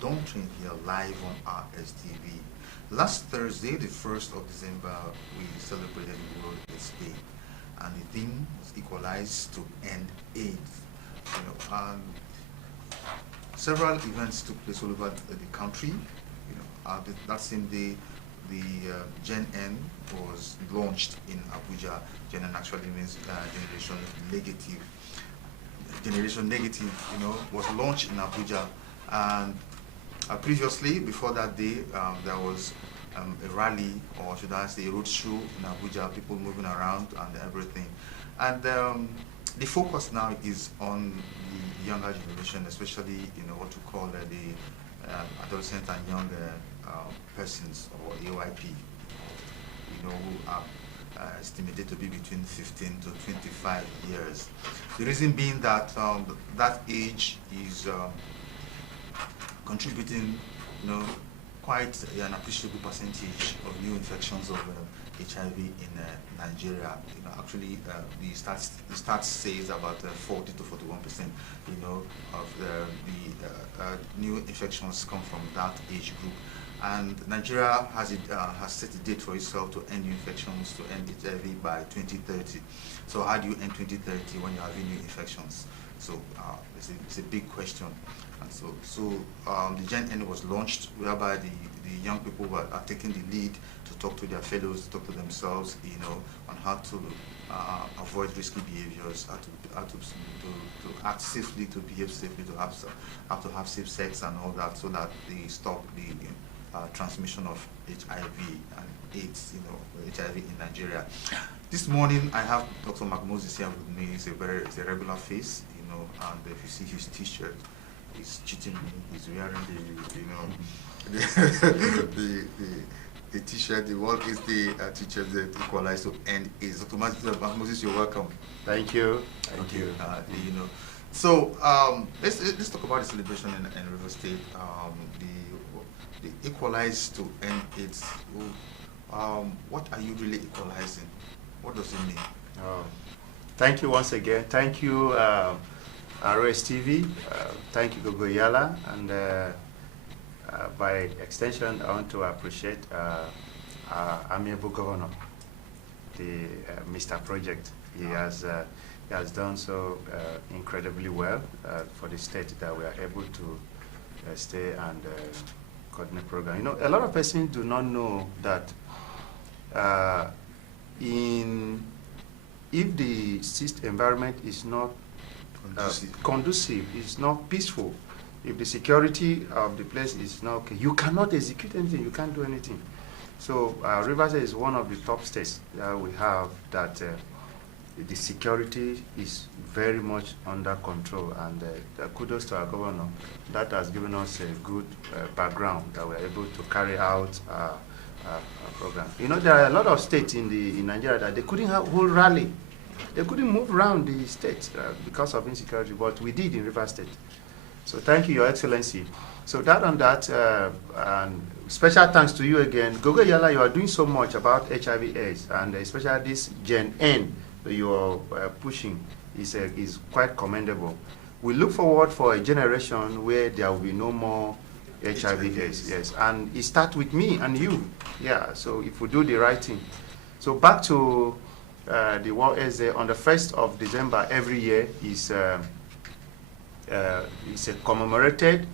Daunting here live on RSTV. Last Thursday, the 1st of December, we celebrated the World AIDS Day, and the theme was Equalize to End AIDS. And several events took place all over the country. That same day, the Gen N was launched in Abuja. Gen N actually means generation negative. Generation negative, was launched in Abuja, and previously, before that day, there was a rally, or should I say, a roadshow in Abuja, people moving around and everything. And the focus now is on the younger generation, especially, what we call the adolescent and young persons, or AYP, who are estimated to be between 15 to 25 years. The reason being that that age is contributing, quite an appreciable percentage of new infections of HIV in Nigeria. Actually, the stats says about 40 to 41%, of the new infections come from that age group. And Nigeria has set a date for itself to end new infections, to end HIV by 2030. So how do you end 2030 when you're having new infections? So it's a big question. And so the Gen N was launched, whereby the young people are taking the lead to talk to their fellows, to talk to themselves, on how to avoid risky behaviors, how to act safely, to behave safely, how to have safe sex and all that, so that they stop the transmission of HIV and AIDS, HIV in Nigeria. This morning I have Dr. MacMoses here with me. He's a regular face, and if you see his T-shirt, he's cheating me. He's wearing the T-shirt. The world is the T-shirt that Equalize to End AIDS. Dr. MacMoses, you're welcome. Thank you. Thank you. So let's talk about the celebration in River State. The Equalize to End AIDS. What are you really equalizing? What does it mean? Thank you once again. Thank you, RSTV. Thank you, Gogo Yala. And by extension, I want to appreciate our amiable governor, the Mr. Project. He has done so incredibly well for the state, that we are able to stay and coordinate program. A lot of persons do not know that if the environment is not conducive, it's not peaceful, if the security of the place is not okay, you cannot execute anything, you can't do anything. So Riverside is one of the top states that we have that the security is very much under control, and kudos to our governor. That has given us a good background that we're able to carry out our program. There are a lot of states in Nigeria that they couldn't hold rally. They couldn't move around the state because of insecurity, but we did in River State. So thank you, Your Excellency. So that on that, and special thanks to you again. Gogo Yala, you are doing so much about HIV/AIDS, and especially this Gen N that you are pushing is quite commendable. We look forward for a generation where there will be no more HIV/AIDS. Yes, and it starts with me and you. Yeah, so if we do the right thing. So back to the World AIDS Day on the 1st of December every year is commemorated.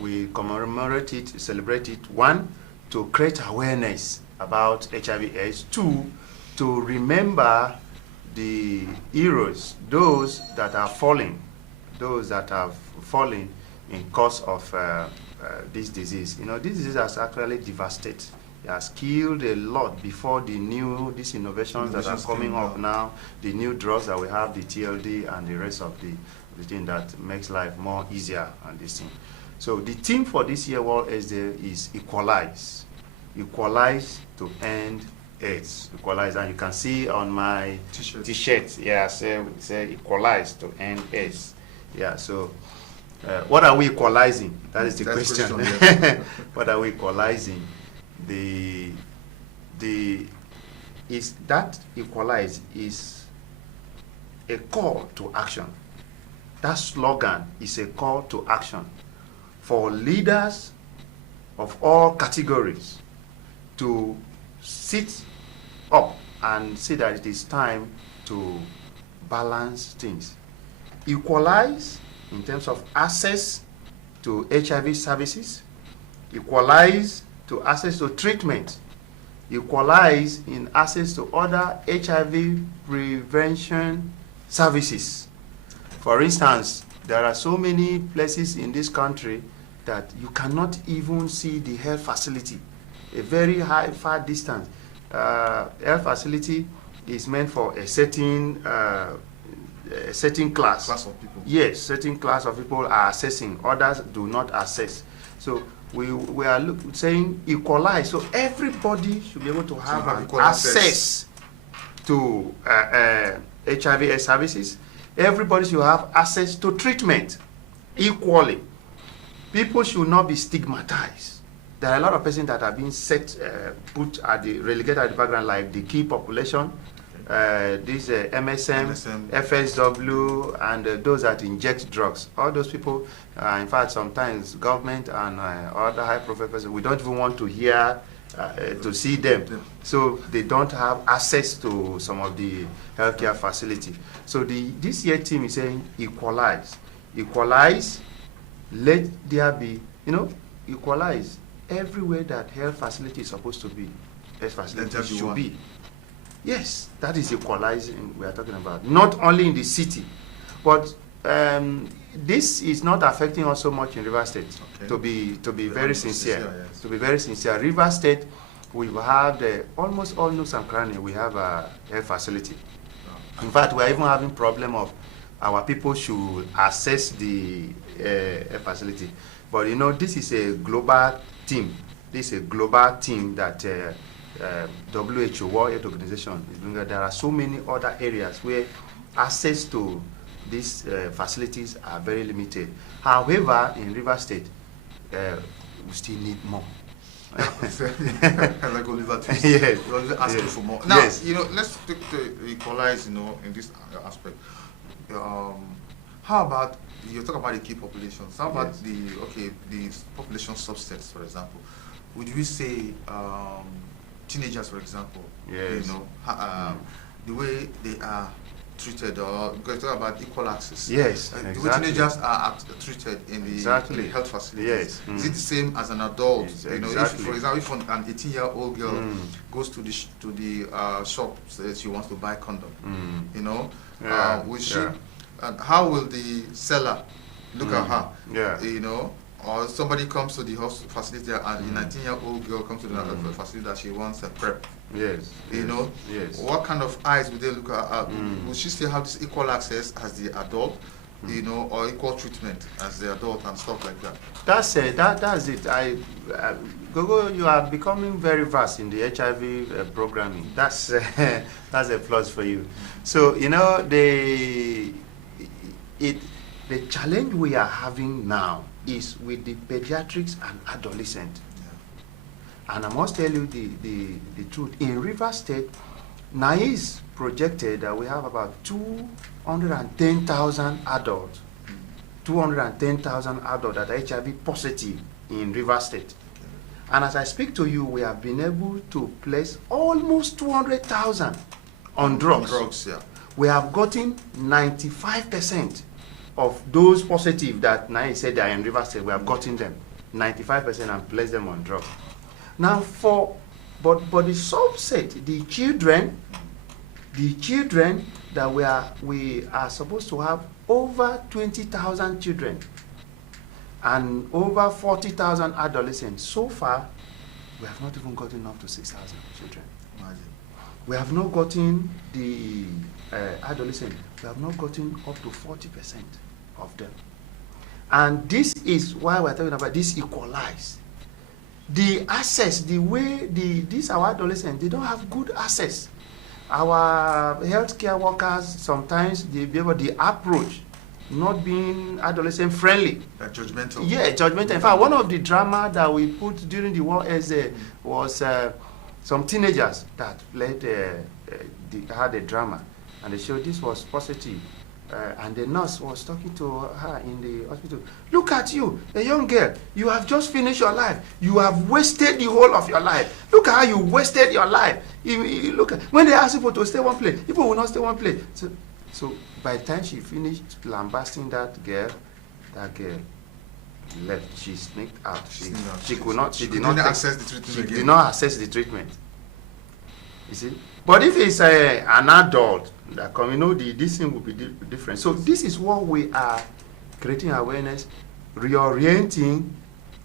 We commemorate it, celebrate it. One, to create awareness about HIV/AIDS. Two, to remember the heroes, those that have fallen in cause of this disease. This disease has actually devastated. It has killed a lot before these innovations that are coming up now, the new drugs that we have, the TLD and the rest of the thing that makes life more easier and this thing. So the theme for this year World AIDS Day is Equalize. Equalize to end AIDS. Equalize, and you can see on my T-shirt, yeah, say Equalize to end AIDS. Yeah, so what are we equalizing? That is the question. What are we equalizing? That Equalize is a call to action. That slogan is a call to action for leaders of all categories to sit up and see that it is time to balance things. Equalize in terms of access to HIV services, equalize to access to treatment, equalize in access to other HIV prevention services. For instance, there are so many places in this country that you cannot even see the health facility, a very far distance. Health facility is meant for a certain class of people. Yes, certain class of people are assessing, others do not assess. So we are saying equalize, so everybody should be able to have access to HIV services. Everybody should have access to treatment equally. People should not be stigmatized. There are a lot of persons that are being put at the relegated at the background, like the key population, these MSM, FSW, and those that inject drugs. All those people, in fact, sometimes government and other high-profile persons, we don't even want to hear, to see them. So they don't have access to some of the healthcare facility. So this year team is saying equalize. Equalize, let there be, equalize everywhere that health facility is supposed to be. Health facility should be. Yes, that is equalizing we are talking about. Not only in the city, but this is not affecting us so much in River State. Okay. To be very sincere, yes. To be very sincere, River State, we've had almost all nooks and crannies. We have a health facility. Oh. In fact, we are even having problem of our people should access the health facility. But this is a global team. This is a global team that. WHO, World Health Organization, is doing that. There are so many other areas where access to these facilities are very limited. However, in River State, we still need more. Like Oliver Twist. Yes. We're asking for more. Now, yes. Let's take the equalize, in this aspect. How about, you talk about the key populations. How about the population subsets, for example? Would we say teenagers, for example, yes. The way they are treated, or because talk about equal access. Yes, the way teenagers are treated in the health facilities. Yes. Is it the same as an adult? Yes, If, for example, if an 18-year-old girl goes to the shop, says she wants to buy condom, will she? How will the seller look at her? Yeah. Or somebody comes to the hospital facility and a 19-year-old girl comes to the facility that she wants a PrEP. Yes. Yes. What kind of eyes would they look at? Will she still have this equal access as the adult, or equal treatment as the adult and stuff like that? That's it. Gogo, you are becoming very vast in the HIV programming. That's a plus for you. So the challenge we are having now is with the pediatrics and adolescent. Yeah. And I must tell you the truth. In River State, NICE projected that we have about 210,000 adults, 210,000 adults that are HIV positive in River State. Okay. And as I speak to you, we have been able to place almost 200,000 on drugs. We have gotten 95% of those positive that Nai said they are in River State. We have gotten them 95% and placed them on drugs. Now but the subset, the children that we are supposed to have over 20,000 children and over 40,000 adolescents. So far, we have not even gotten up to 6,000 children. Imagine. We have not gotten the adolescent. We have not gotten up to 40% of them. And this is why we're talking about this equalize. The access, the way these our adolescents, they don't have good access. Our healthcare workers, sometimes the approach not being adolescent friendly. Judgmental. Yeah, judgmental. In fact, one of the drama that we put during the war was some teenagers that had a drama, and they showed this was positive. and the nurse was talking to her in the hospital. Look at you, a young girl. You have just finished your life. You have wasted the whole of your life. Look at how you wasted your life. Look at, when they ask people to stay one place, people will not stay one place. So by the time she finished lambasting that girl left. She sneaked out. She could not. She did not access the treatment. She did not access the treatment. You see. But if it's an adult that come, this thing will be different. So this is what we are creating awareness, reorienting,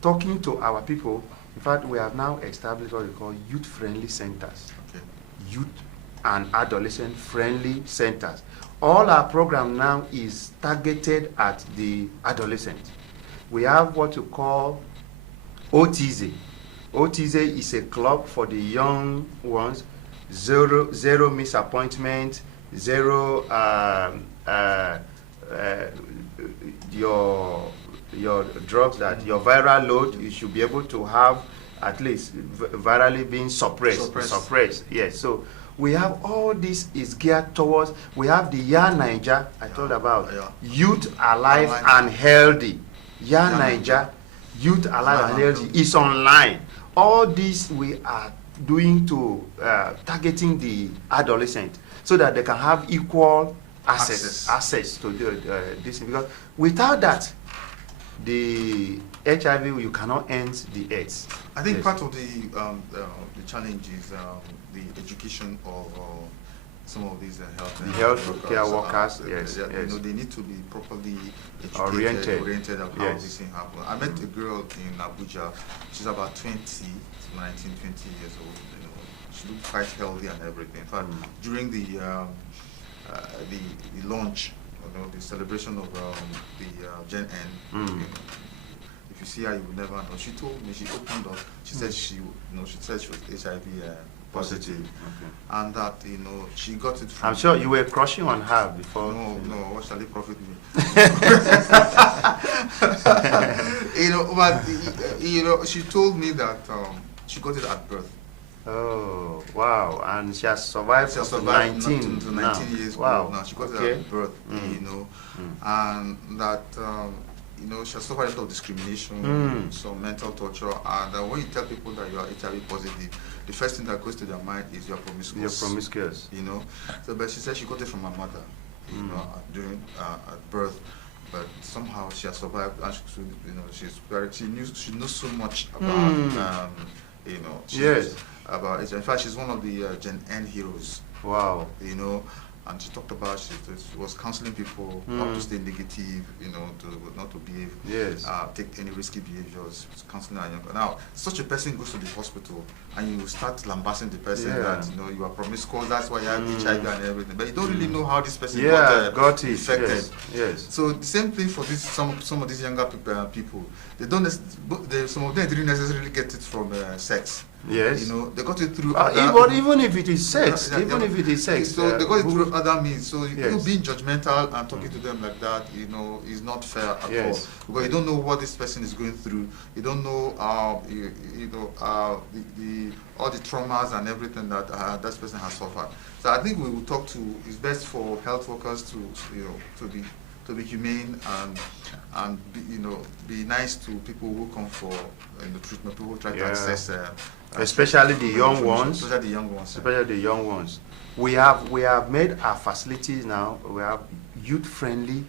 talking to our people. In fact, we have now established what we call youth-friendly centers. Okay. Youth and adolescent-friendly centers. All our program now is targeted at the adolescent. We have what you call OTZ. OTZ is a club for the young ones. Zero misappointment, zero your drugs that your viral load, you should be able to have at least virally being suppressed. Yes. So we have all this is geared towards. We have the Niger I told about, youth alive and healthy. Niger, youth alive and healthy is online. All this we are doing to targeting the adolescent so that they can have equal access to this, because without that the HIV, you cannot end the AIDS. I think part of the challenge is the education of some of these health care workers. Yes. They need to be properly oriented about how this thing happens. I met a girl in Abuja. She's about 19, 20 years old. She looked quite healthy and everything. In fact, during the launch, the celebration of the Gen N, if you see her, you would never know. She told me, she opened up. She said she was HIV positive, and that she got it from. I'm sure you were crushing on her before. No, what shall it profit me? But she told me that she got it at birth. Oh wow! And she has survived. She has survived 19 years old now. She got it at birth, and that she has suffered a lot of discrimination, some mental torture, and when you tell people that you are HIV positive, the first thing that goes to their mind is you're promiscuous. You're promiscuous. So, but she said she got it from her mother, during at birth. But somehow she has survived, and she knows so much about about it. In fact, she's one of the Gen N heroes. Wow. And she talked about she was counseling people not to stay negative, not to behave, take any risky behaviors. Counseling her young. Now, such a person goes to the hospital and you start lambasting the person that you are promiscuous. That's why you have HIV and everything. But you don't really know how this person got infected. Yes. So the same thing for this. Some of these younger people, they don't. Some of them didn't necessarily get it from sex. Yes. They got it through even if it is sex. Even if it is sex. So they got it through other means. So you being judgmental and talking to them like that, is not fair at all. Because you don't know what this person is going through. You don't know all the traumas and everything that that person has suffered. So I think we will talk to. It's best for health workers to be humane and be nice to people who come for treatment. People who try to access. Especially the young ones. Especially the young ones. We have made our facilities now. We have youth-friendly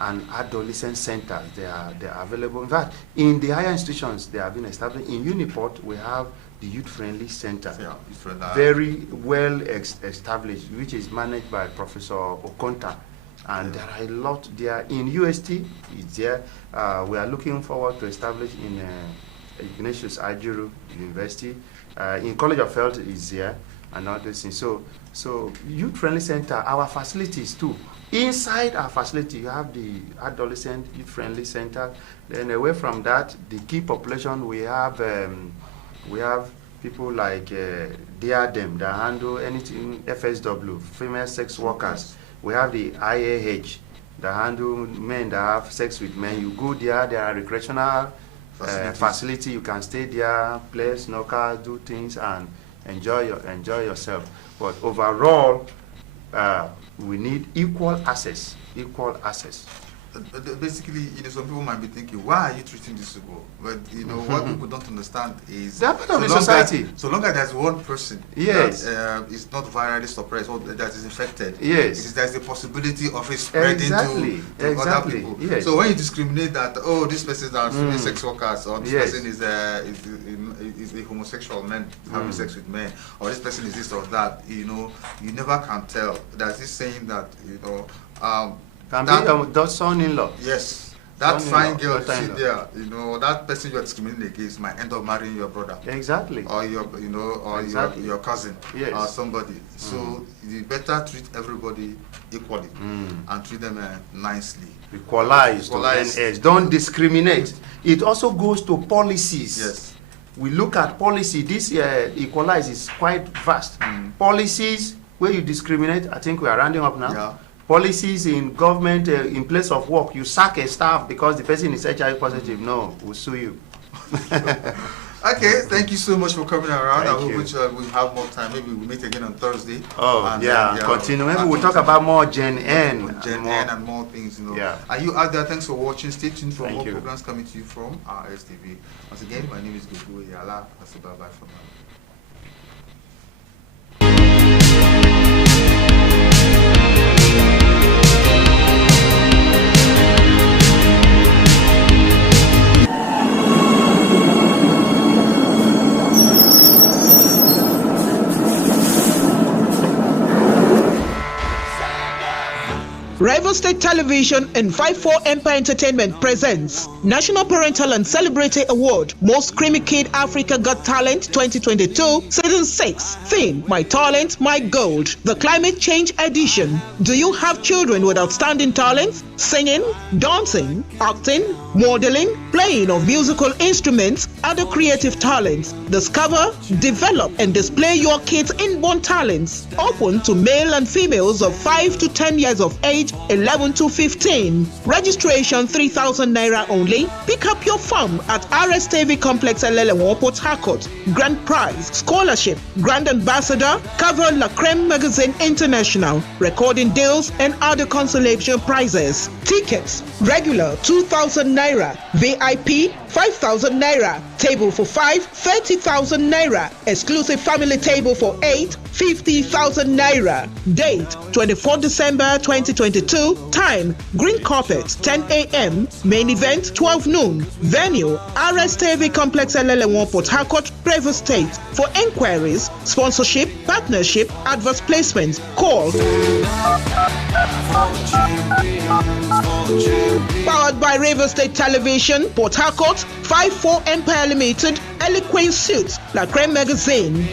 and adolescent centers. They are available. In fact, in the higher institutions, they have been established. In Uniport, we have the youth-friendly center, very well established, which is managed by Professor Okonta. And there are a lot there. In UST, it's there. We are looking forward to establish in Ignatius Ajuru University. In College of Health is there, and all those things. So youth-friendly center, our facilities too. Inside our facility, you have the adolescent youth-friendly center. Then away from that, the key population, we have people like DRDM that handle anything FSW, female sex workers. We have the IAH that handle men that have sex with men. You go there, there are recreational facility. You can stay there, play snooker, do things, and enjoy yourself. But overall, we need equal access. Equal access. Basically, some people might be thinking, why are you treating these people? But what people don't understand is they're part of the society. So long as there's one person that is not virally suppressed or that is infected, there's a possibility of it spreading to other people. Yes. So when you discriminate that, this person is actually sex workers, or this person is a homosexual man having sex with men, or this person is this or that, you never can tell. There's this saying that can be your son-in-law. Yes. That fine girl you see there, that person you are discriminating against might end up marrying your brother. Exactly. Or your cousin, or somebody. So you better treat everybody equally and treat them nicely. Equalize. Don't discriminate. It also goes to policies. Yes. We look at policy. This Equalize is quite vast. Policies where you discriminate. I think we are rounding up now. Yeah. Policies in government, in place of work, you sack a staff because the person is HIV positive. No, we'll sue you. Okay, thank you so much for coming around. I hope we have more time. Maybe we'll meet again on Thursday. Continue. Maybe we'll talk about more Gen N. And more things, Are you out there? Thanks for watching. Stay tuned for more programs coming to you from RSTV. Once again, my name is Gugu Yala. That's a bye-bye for now. Rival State Television and 54 Empire Entertainment presents National Parental and Celebrity Award Most Creamy Kid Africa Got Talent 2022 Season 6. Theme: My Talent, My Gold. The Climate Change Edition. Do you have children with outstanding talents? Singing, dancing, acting, modeling, playing of musical instruments, other creative talents. Discover, develop, and display your kids' inborn talents. Open to male and females of 5 to 10 years of age, 11 to 15. Registration 3,000 Naira only. Pick up your form at RSTV Complex Elelewo, Port Harcourt. Grand Prize, Scholarship, Grand Ambassador, Cover La Creme Magazine International, recording deals and other consolation prizes. Tickets: regular 2,000 Naira, VIP 5,000 Naira, table for 5 30,000 Naira, exclusive family table for 8 50,000 Naira. Date: 24 December 2022. Time: green carpet 10 a.m. Main event 12 noon. Venue: RSTV Complex Elelewo, Port Harcourt, Rivers State. For enquiries, sponsorship, partnership, advert placement, call. Powered by River State Television, Port Harcourt, 54 Empire Limited, Eloquent Suits, La Creme Magazine.